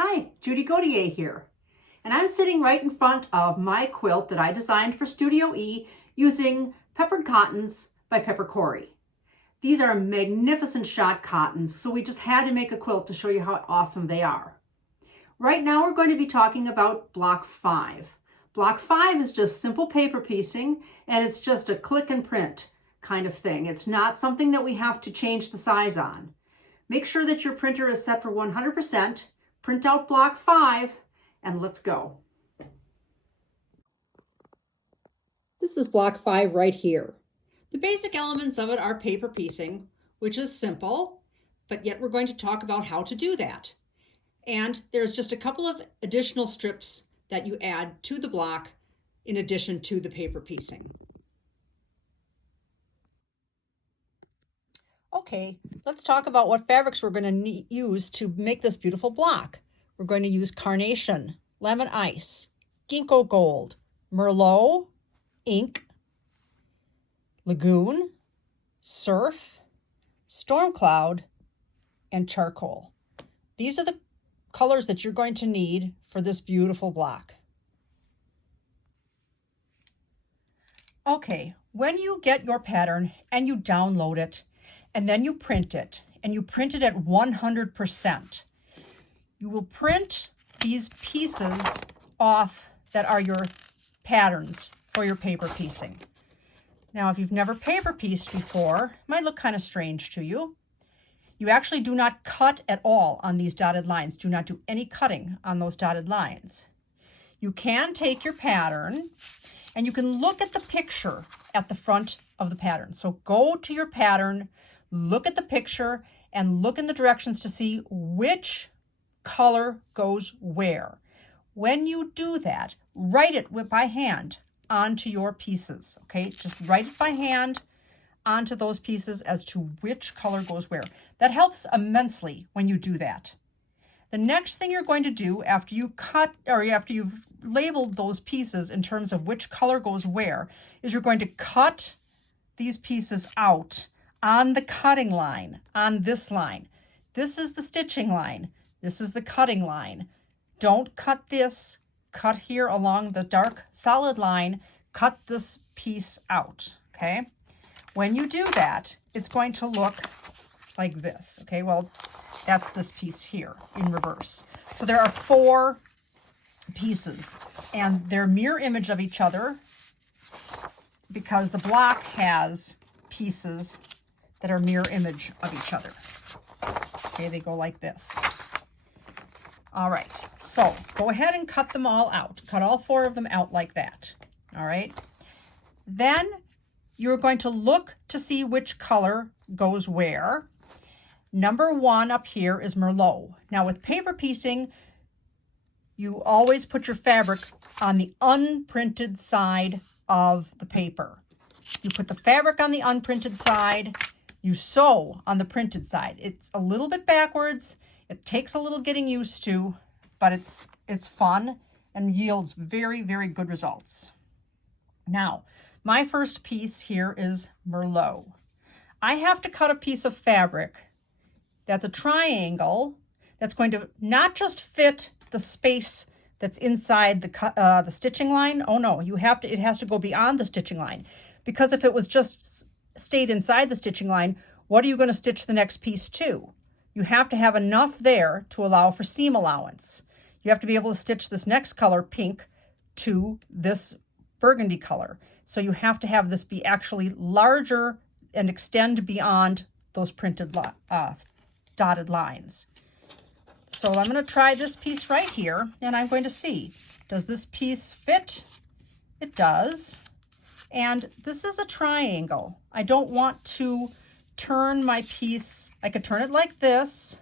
Hi, Judy Gauthier here, and I'm sitting right in front of my quilt that I designed for Studio E using peppered cottons by Pepper Corey. These are magnificent shot cottons, so we just had to make a quilt to show you how awesome they are. Right now we're going to be talking about block 5. Block 5 is just simple paper piecing, and it's just a click and print kind of thing. It's not something that we have to change the size on. Make sure that your printer is set for 100%. Print out block 5 and let's go. This is block 5 right here. The basic elements of it are paper piecing, which is simple, but yet we're going to talk about how to do that. And there's just a couple of additional strips that you add to the block in addition to the paper piecing. Okay, let's talk about what fabrics we're going to use to make this beautiful block. We're going to use carnation, lemon ice, ginkgo gold, merlot, ink, lagoon, surf, storm cloud, and charcoal. These are the colors that you're going to need for this beautiful block. Okay, when you get your pattern and you download it, and then you print it, and you print it at 100%. You will print these pieces off that are your patterns for your paper piecing. Now, if you've never paper pieced before, it might look kind of strange to you. You actually do not cut at all on these dotted lines. Do not do any cutting on those dotted lines. You can take your pattern and you can look at the picture at the front of the pattern. So go to your pattern, look at the picture, and look in the directions to see which color goes where. When you do that, write it by hand onto your pieces, okay? Just write it by hand onto those pieces as to which color goes where. That helps immensely when you do that. The next thing you're going to do after you cut, or after you've labeled those pieces in terms of which color goes where, is you're going to cut these pieces out on the cutting line, on this line. This is the stitching line. This is the cutting line. Don't cut this. Cut here along the dark solid line. Cut this piece out, okay? When you do that, it's going to look like this, okay? Well, that's this piece here in reverse. So there are 4 pieces, and they're mirror image of each other because the block has pieces that are mirror image of each other. Okay, they go like this. All right, so go ahead and cut them all out. Cut all 4 of them out like that. All right. Then you're going to look to see which color goes where. Number 1 up here is merlot. Now with paper piecing, you always put your fabric on the unprinted side of the paper. You put the fabric on the unprinted side, you sew on the printed side. It's a little bit backwards. It takes a little getting used to, but it's fun and yields very, very good results. Now, my first piece here is merlot. I have to cut a piece of fabric that's a triangle that's going to not just fit the space that's inside the stitching line. Oh no, it has to go beyond the stitching line, because if it was just stayed inside the stitching line, what are you going to stitch the next piece to? You have to have enough there to allow for seam allowance. You have to be able to stitch this next color, pink, to this burgundy color. So you have to have this be actually larger and extend beyond those printed dotted lines. So I'm going to try this piece right here, and I'm going to see, does this piece fit? It does. And this is a triangle. I don't want to turn my piece. I could turn it like this,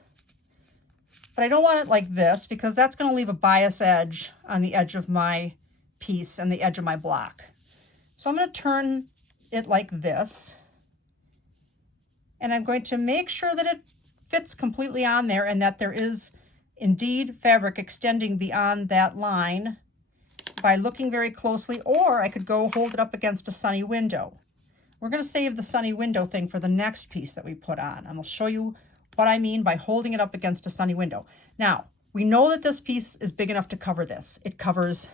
but I don't want it like this because that's going to leave a bias edge on the edge of my piece and the edge of my block. So I'm going to turn it like this, and I'm going to make sure that it fits completely on there and that there is indeed fabric extending beyond that line by looking very closely, or I could go hold it up against a sunny window. We're going to save the sunny window thing for the next piece that we put on, and I'll show you what I mean by holding it up against a sunny window. Now, We know that this piece is big enough to cover this. It covers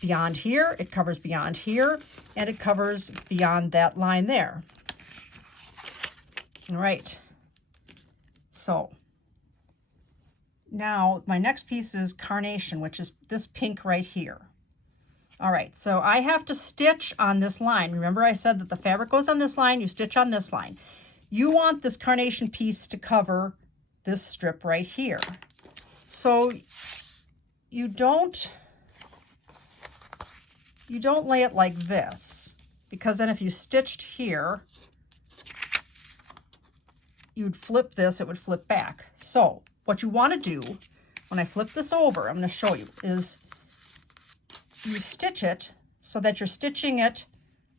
beyond here, it covers beyond here, and it covers beyond that line there. All right, so now my next piece is carnation, which is this pink right here. All right, so I have to stitch on this line. Remember I said that the fabric goes on this line, you stitch on this line. You want this carnation piece to cover this strip right here. So you don't lay it like this, because then if you stitched here, you'd flip this, it would flip back. So what you want to do when I flip this over, I'm going to show you, is you stitch it so that you're stitching it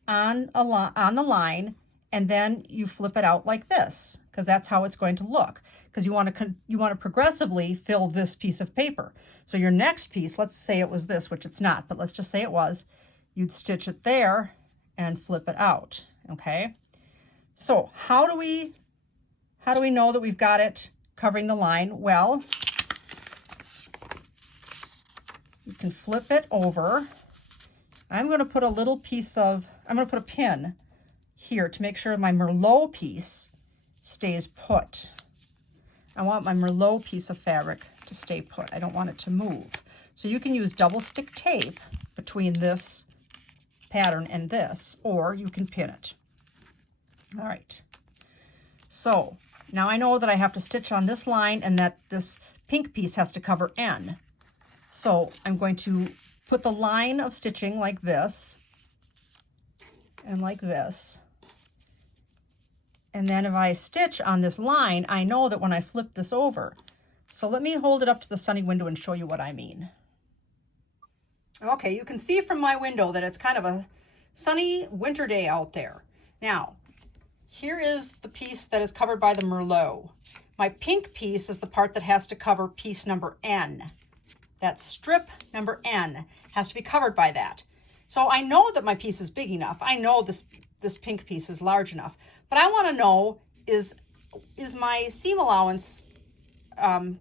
on the line, and then you flip it out like this, because that's how it's going to look, because you want to progressively fill this piece of paper. So your next piece, let's say it was this, which it's not, but let's just say it was, you'd stitch it there and flip it out. Okay, so how do we know that we've got it covering the line? Well, you can flip it over. I'm going to put a little piece of, I'm going to put a pin here to make sure my Merlot piece stays put. I want my Merlot piece of fabric to stay put. I don't want it to move. So you can use double stick tape between this pattern and this, or you can pin it. All right. So now I know that I have to stitch on this line and that this pink piece has to cover N. So I'm going to put the line of stitching like this and like this. And then if I stitch on this line, I know that when I flip this over. So let me hold it up to the sunny window and show you what I mean. Okay, you can see from my window that it's kind of a sunny winter day out there. Now, here is the piece that is covered by the Merlot. My pink piece is the part that has to cover piece number N. That strip number N has to be covered by that. So I know that my piece is big enough. I know this pink piece is large enough. But I want to know is my seam allowance, when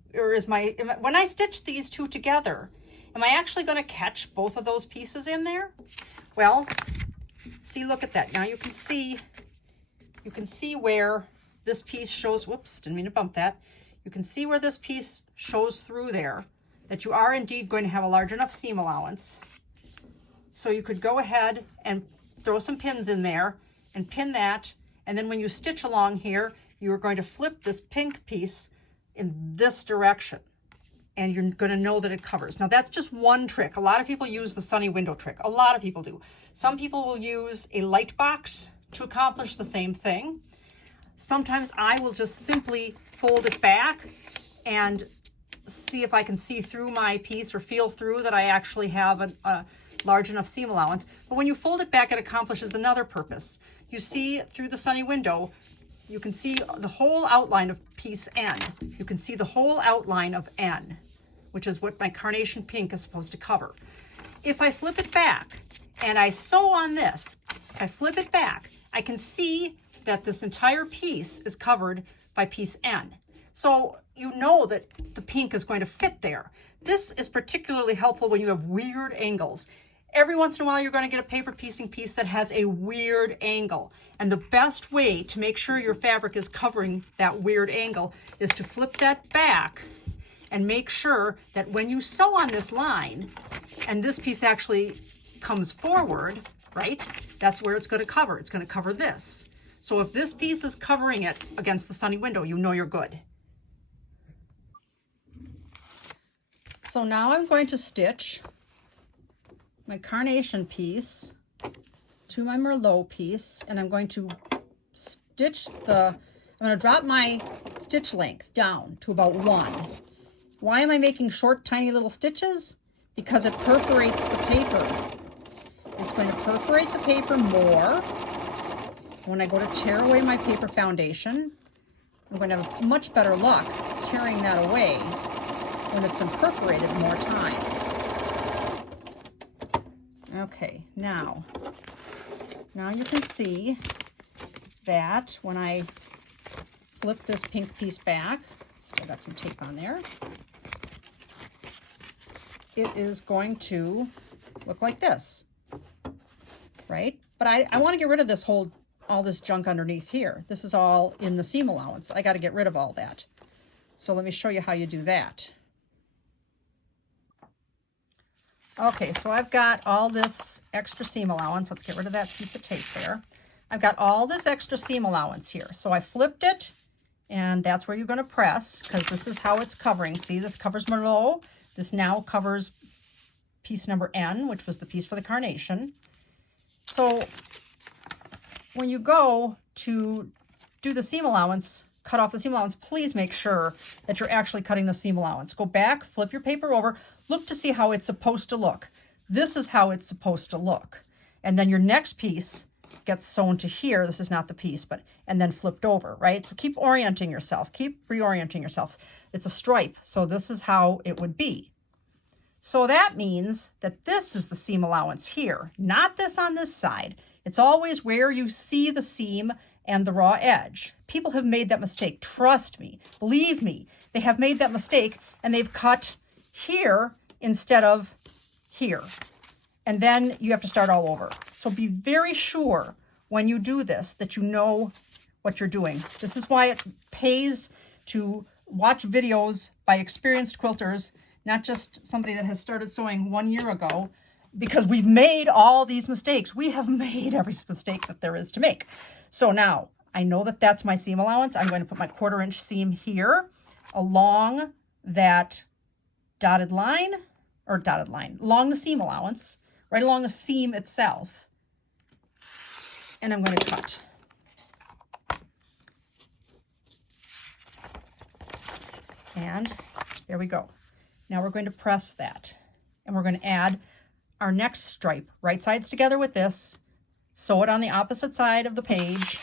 I stitch these two together, am I actually going to catch both of those pieces in there? Well, see, look at that. Now you can see where this piece shows, whoops, didn't mean to bump that. You can see where this piece shows through there, that you are indeed going to have a large enough seam allowance. So you could go ahead and throw some pins in there and pin that. And then when you stitch along here, you are going to flip this pink piece in this direction. And you're going to know that it covers. Now that's just one trick. A lot of people use the sunny window trick. A lot of people do. Some people will use a light box to accomplish the same thing. Sometimes I will just simply fold it back and see if I can see through my piece or feel through that I actually have a large enough seam allowance. But when you fold it back, it accomplishes another purpose. You see through the sunny window, you can see the whole outline of piece N. You can see the whole outline of N, which is what my carnation pink is supposed to cover. If I flip it back and I sew on this, if I flip it back, I can see that this entire piece is covered by piece N. So you know that the pink is going to fit there. This is particularly helpful when you have weird angles. Every once in a while, you're going to get a paper piecing piece that has a weird angle. And the best way to make sure your fabric is covering that weird angle is to flip that back and make sure that when you sew on this line, and this piece actually comes forward, right? That's where it's going to cover. It's going to cover this. So if this piece is covering it against the sunny window, you know you're good. So now I'm going to stitch my carnation piece to my Merlot piece, and I'm going to stitch I'm going to drop my stitch length down to about 1. Why am I making short, tiny little stitches? Because it perforates the paper. It's going to perforate the paper more. When I go to tear away my paper foundation, I'm going to have much better luck tearing that away when it's been perforated more times. Okay, now you can see that when I flip this pink piece back, still got some tape on there. it is going to look like this, right? But I want to get rid of this all this junk underneath here. This is all in the seam allowance. I got to get rid of all that. So let me show you how you do that. Okay, so I've got all this extra seam allowance. Let's get rid of that piece of tape there. I've got all this extra seam allowance here. So I flipped it, and that's where you're going to press, because this is how it's covering. See, this covers Merlot. This now covers piece number N, which was the piece for the carnation. So when you go to do the seam allowance, cut off the seam allowance, please make sure that you're actually cutting the seam allowance. Go back, flip your paper over, look to see how it's supposed to look. This is how it's supposed to look. And then your next piece gets sewn to here. This is not the piece, and then flipped over, right? So keep orienting yourself, keep reorienting yourself. It's a stripe, so this is how it would be. So that means that this is the seam allowance here, not this on this side. It's always where you see the seam and the raw edge. People have made that mistake. Trust me, believe me, they have made that mistake, and they've cut here instead of here. And then you have to start all over. So be very sure when you do this that you know what you're doing. This is why it pays to watch videos by experienced quilters, not just somebody that has started sewing 1 year ago, because we've made all these mistakes. We have made every mistake that there is to make. So now I know that that's my seam allowance. I'm going to put my 1/4 inch seam here along that dotted line, along the seam allowance, right along the seam itself. And I'm going to cut. And there we go. Now we're going to press that, and we're going to add our next stripe, right sides together with this, sew it on the opposite side of the page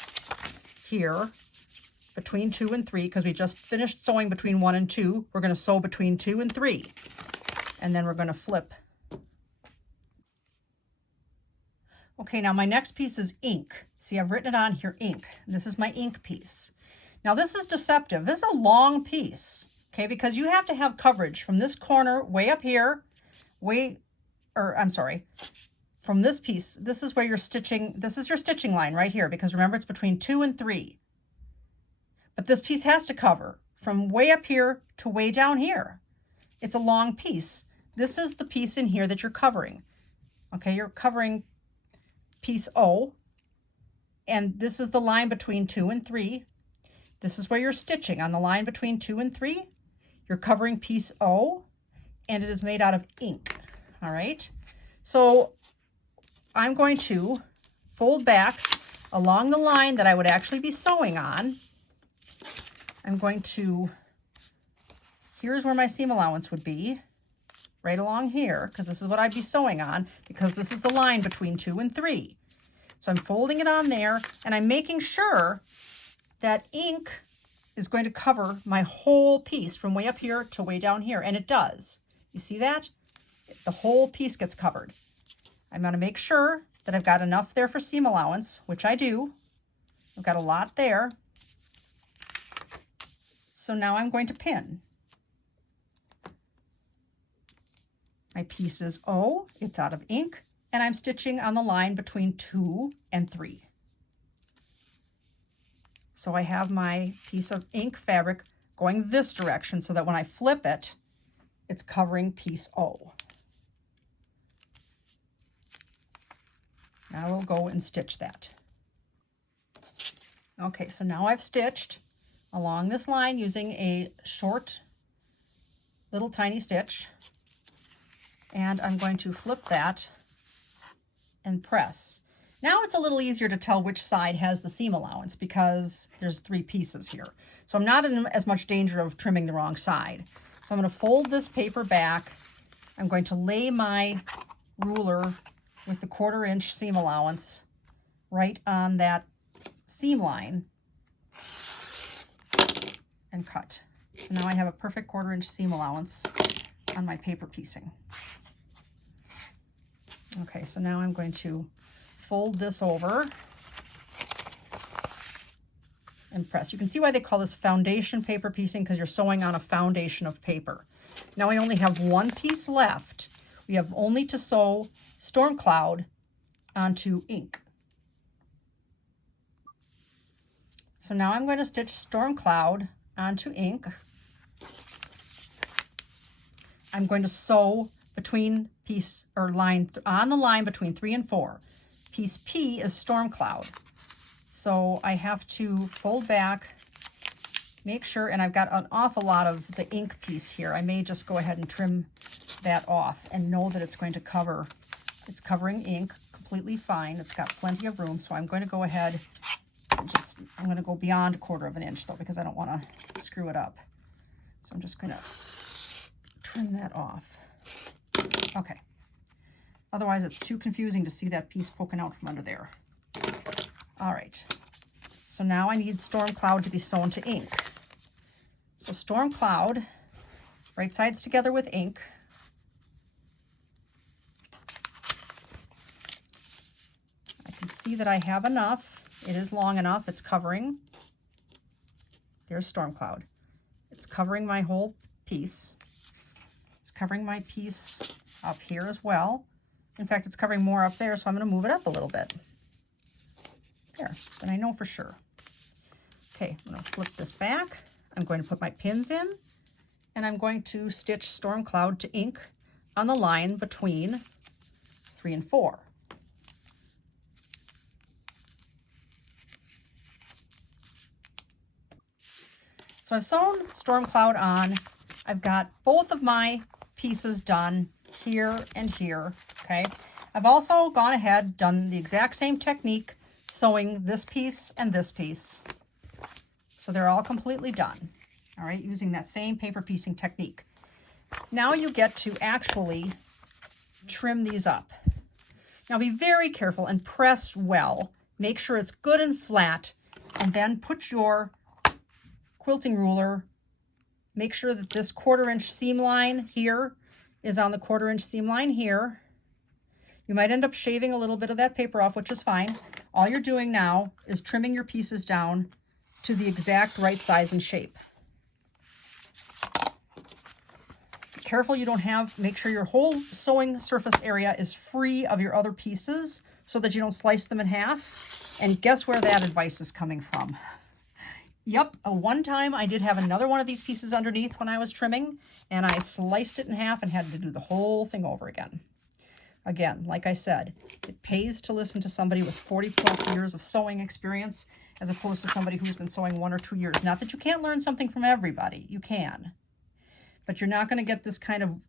here between 2 and 3, because we just finished sewing between 1 and 2. We're going to sew between 2 and 3, and then we're going to flip. Okay, now my next piece is ink. See, I've written it on here, ink. This is my ink piece. Now this is deceptive. This is a long piece, okay, because you have to have coverage from this corner way up here, from this piece. This is where you're stitching. This is your stitching line right here, because remember, it's between 2 and 3. But this piece has to cover from way up here to way down here. It's a long piece. This is the piece in here that you're covering. Okay, you're covering piece O, and this is the line between 2 and 3. This is where you're stitching on the line between 2 and 3. You're covering piece O, and it is made out of ink. All right, so I'm going to fold back along the line that I would actually be sewing on. I'm going to, here's where my seam allowance would be, right along here, because this is what I'd be sewing on, because this is the line between 2 and 3. So I'm folding it on there, and I'm making sure that ink is going to cover my whole piece from way up here to way down here, and it does. You see that? The whole piece gets covered. I'm going to make sure that I've got enough there for seam allowance, which I do. I've got a lot there. So now I'm going to pin. My piece is O, it's out of ink, and I'm stitching on the line between 2 and 3. So I have my piece of ink fabric going this direction so that when I flip it, it's covering piece O. Now we'll go and stitch that. Okay, so now I've stitched along this line using a short little tiny stitch, and I'm going to flip that and press. Now it's a little easier to tell which side has the seam allowance because there's 3 pieces here. So I'm not in as much danger of trimming the wrong side. So I'm going to fold this paper back. I'm going to lay my ruler with the 1/4 inch seam allowance right on that seam line and cut. So now I have a perfect 1/4 inch seam allowance on my paper piecing. Okay, so now I'm going to fold this over and press. You can see why they call this foundation paper piecing, because you're sewing on a foundation of paper. Now I only have one piece left. We have only to sew Storm Cloud onto ink. So now I'm going to stitch Storm Cloud onto ink. I'm going to sew between piece or line on the line between 3 and 4. Piece P is Storm Cloud. So I have to fold back, make sure, and I've got an awful lot of the ink piece here. I may just go ahead and trim that off and know that it's going to cover, it's covering ink completely fine. It's got plenty of room, so I'm going to go ahead and I'm going to go beyond 1/4 of an inch though, because I don't want to screw it up. So I'm just going to trim that off. Okay. Otherwise it's too confusing to see that piece poking out from under there. All right. So now I need Storm Cloud to be sewn to ink. So Storm Cloud, right sides together with ink. I can see that I have enough. It is long enough. It's covering. There's Storm Cloud. It's covering my whole piece. It's covering my piece up here as well. In fact, it's covering more up there, so I'm going to move it up a little bit. There, then I know for sure. Okay, I'm going to flip this back. I'm going to put my pins in, and I'm going to stitch Storm Cloud to ink on the line between 3 and 4. So I've sewn Storm Cloud on. I've got both of my pieces done here and here, okay? I've also gone ahead, done the exact same technique, sewing this piece and this piece. So they're all completely done, all right, using that same paper piecing technique. Now you get to actually trim these up. Now be very careful and press well. Make sure it's good and flat, and then put your quilting ruler, make sure that this 1/4 inch seam line here is on the 1/4 inch seam line here. You might end up shaving a little bit of that paper off, which is fine. All you're doing now is trimming your pieces down to the exact right size and shape. Be careful you don't have, make sure your whole sewing surface area is free of your other pieces so that you don't slice them in half. And guess where that advice is coming from? Yep, one time I did have another one of these pieces underneath when I was trimming, and I sliced it in half and had to do the whole thing over again. Again, like I said, it pays to listen to somebody with 40+ years of sewing experience as opposed to somebody who's been sewing 1 or 2 years. Not that you can't learn something from everybody, you can. But you're not going to get this kind of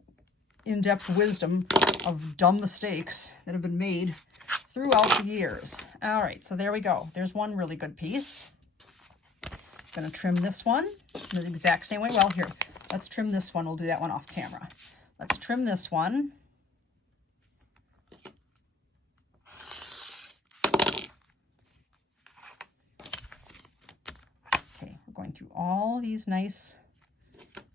in-depth wisdom of dumb mistakes that have been made throughout the years. All right, so there we go. There's one really good piece. I'm going to trim this one in the exact same way. Well, here, let's trim this one. We'll do that one off camera. Let's trim this one. Okay, we're going through all these nice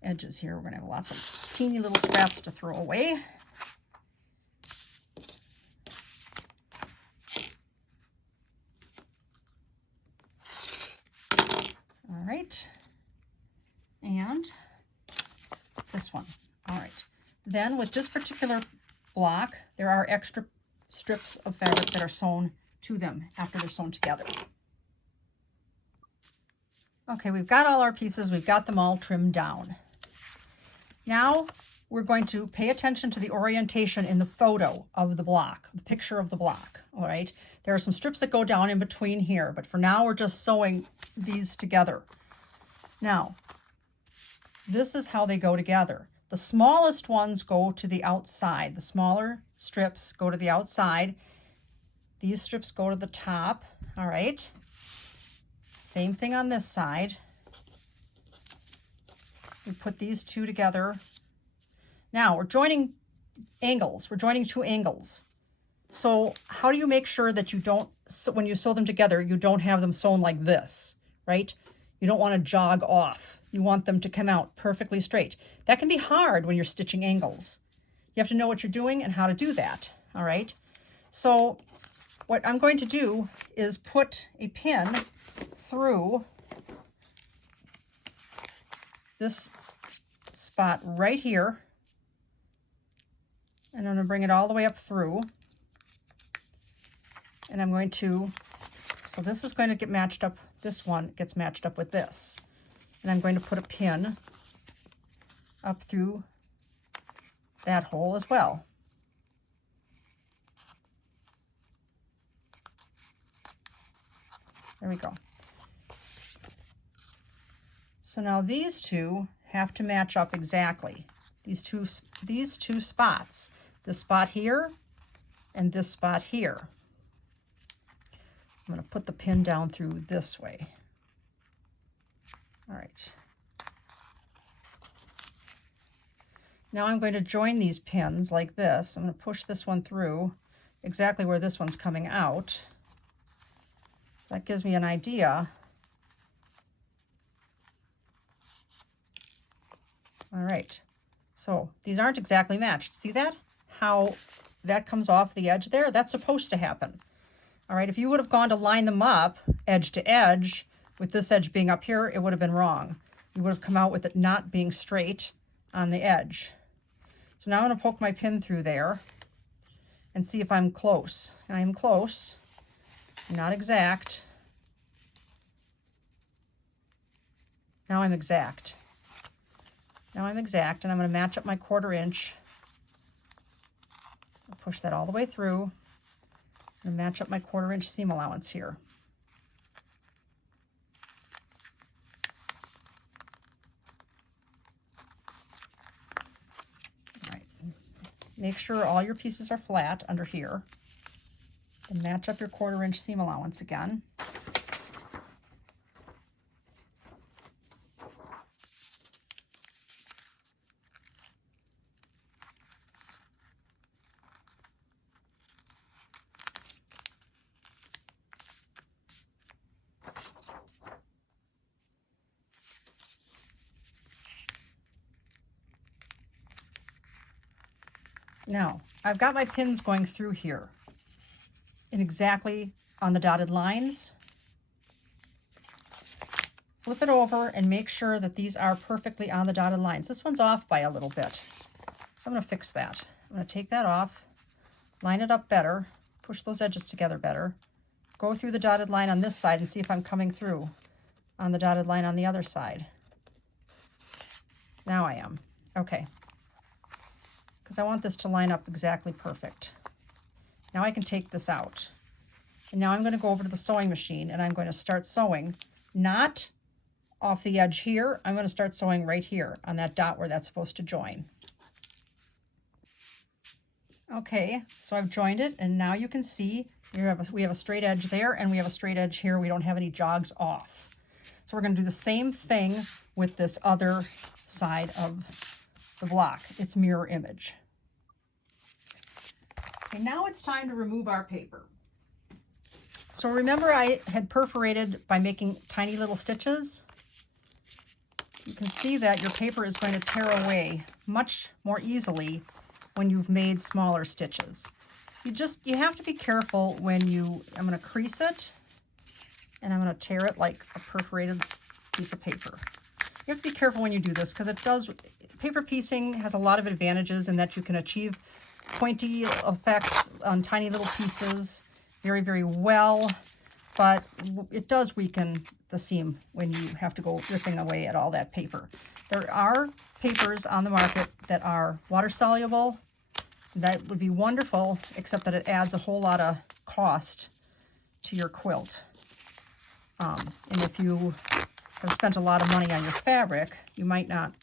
edges here. We're going to have lots of teeny little scraps to throw away. All right, and this one. All right, then with this particular block, there are extra strips of fabric that are sewn to them after they're sewn together. Okay, we've got all our pieces, we've got them all trimmed down. Now we're going to pay attention to the orientation in the photo of the block, the picture of the block, all right? There are some strips that go down in between here, but for now we're just sewing these together. Now, this is how they go together. The smallest ones go to the outside. The smaller strips go to the outside. These strips go to the top, all right? Same thing on this side. We put these two together. Now we're joining angles. We're joining 2 angles. So how do you make sure that you don't, so when you sew them together, you don't have them sewn like this, right? You don't want to jog off. You want them to come out perfectly straight. That can be hard when you're stitching angles. You have to know what you're doing and how to do that, all right? So what I'm going to do is put a pin through this spot right here, and I'm going to bring it all the way up through, and I'm going to, so this is going to get matched up, this one gets matched up with this, and I'm going to put a pin up through that hole as well. There we go. So now these two have to match up exactly. These two spots, this spot here and this spot here. I'm going to put the pin down through this way. All right. Now I'm going to join these pins like this. I'm going to push this one through exactly where this one's coming out. That gives me an idea. All right, so these aren't exactly matched. See that? How that comes off the edge there? That's supposed to happen. All right, if you would have gone to line them up edge to edge, with this edge being up here, it would have been wrong. You would have come out with it not being straight on the edge. So now I'm going to poke my pin through there and see if I'm close. I am close, not exact. Now I'm exact. Now I'm exact, and I'm going to match up my 1/4 inch. I'll push that all the way through and match up my 1/4 inch seam allowance here. All right. Make sure all your pieces are flat under here, and match up your 1/4 inch seam allowance again. Now, I've got my pins going through here and exactly on the dotted lines. Flip it over and make sure that these are perfectly on the dotted lines. This one's off by a little bit, so I'm going to fix that. I'm going to take that off, line it up better, push those edges together better, go through the dotted line on this side and see if I'm coming through on the dotted line on the other side. Now I am. Okay. Because I want this to line up exactly perfect. Now I can take this out. And now I'm going to go over to the sewing machine and I'm going to start sewing, not off the edge here. I'm going to start sewing right here on that dot where that's supposed to join. Okay, so I've joined it, and now you can see we have a straight edge there and we have a straight edge here. We don't have any jogs off. So we're going to do the same thing with this other side of the block. It's mirror image. Okay, now it's time to remove our paper. So remember I had perforated by making tiny little stitches? You can see that your paper is going to tear away much more easily when you've made smaller stitches. You have to be careful when I'm going to crease it and I'm going to tear it like a perforated piece of paper. You have to be careful when you do this because paper piecing has a lot of advantages in that you can achieve pointy effects on tiny little pieces very, very well, but it does weaken the seam when you have to go ripping away at all that paper. There are papers on the market that are water soluble. That would be wonderful, except that it adds a whole lot of cost to your quilt. And if you have spent a lot of money on your fabric, you might not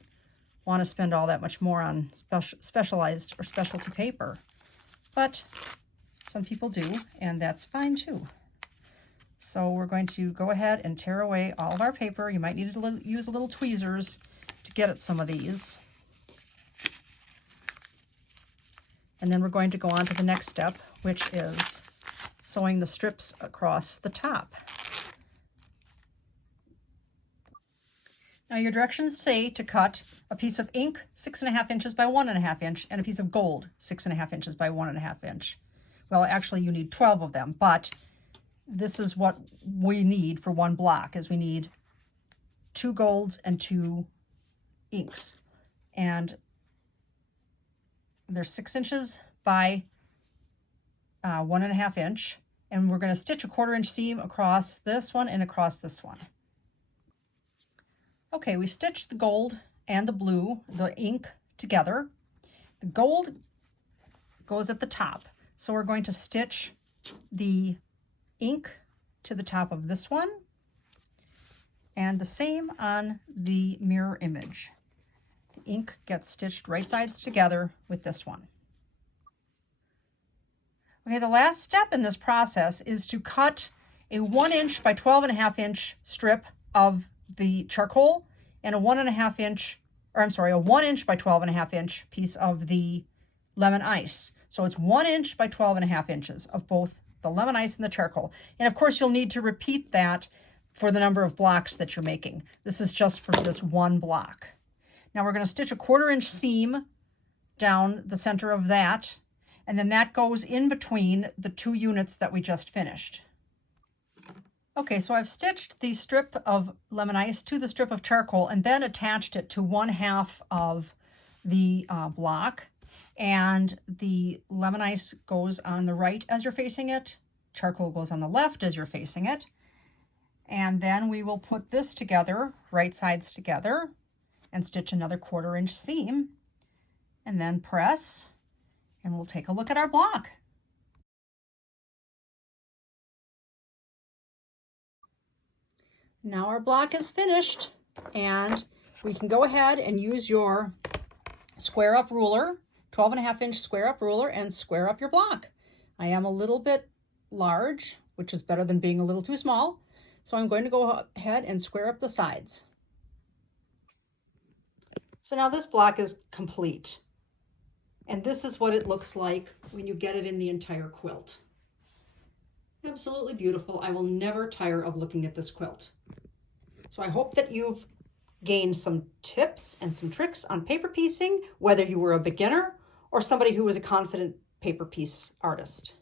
want to spend all that much more on specialized or specialty paper. But some people do, and that's fine too. So we're going to go ahead and tear away all of our paper. You might need to use a little tweezers to get at some of these. And then we're going to go on to the next step, which is sewing the strips across the top. Now your directions say to cut a piece of ink 6.5 inches by 1.5 inch and a piece of gold 6.5 inches by 1.5 inch. Well, actually you need 12 of them, but this is what we need for one block, is we need 2 golds and 2 inks. And they're 6 inches by 1.5 inch. And we're going to stitch a 1/4 inch seam across this one and across this one. Okay, we stitched the gold and the blue, the ink, together. The gold goes at the top. So we're going to stitch the ink to the top of this one, and the same on the mirror image. The ink gets stitched right sides together with this one. Okay, the last step in this process is to cut a 1 inch by 12.5 inch strip of the charcoal and a 1.5 inch, or I'm sorry, a 1 inch by 12.5 inch piece of the lemon ice. So it's 1 inch by 12.5 inches of both the lemon ice and the charcoal. And of course you'll need to repeat that for the number of blocks that you're making. This is just for this one block. Now we're going to stitch a 1/4 inch seam down the center of that, and then that goes in between the 2 units that we just finished. Okay, so I've stitched the strip of lemon ice to the strip of charcoal and then attached it to 1/2 of the block. And the lemon ice goes on the right as you're facing it. Charcoal goes on the left as you're facing it. And then we will put this together, right sides together, and stitch another 1/4 inch seam, and then press, and we'll take a look at our block. Now our block is finished, and we can go ahead and use your square up ruler, 12.5 inch square up ruler, and square up your block. I am a little bit large, which is better than being a little too small. So I'm going to go ahead and square up the sides. So now this block is complete. And this is what it looks like when you get it in the entire quilt. Absolutely beautiful. I will never tire of looking at this quilt. So I hope that you've gained some tips and some tricks on paper piecing, whether you were a beginner or somebody who was a confident paper piece artist.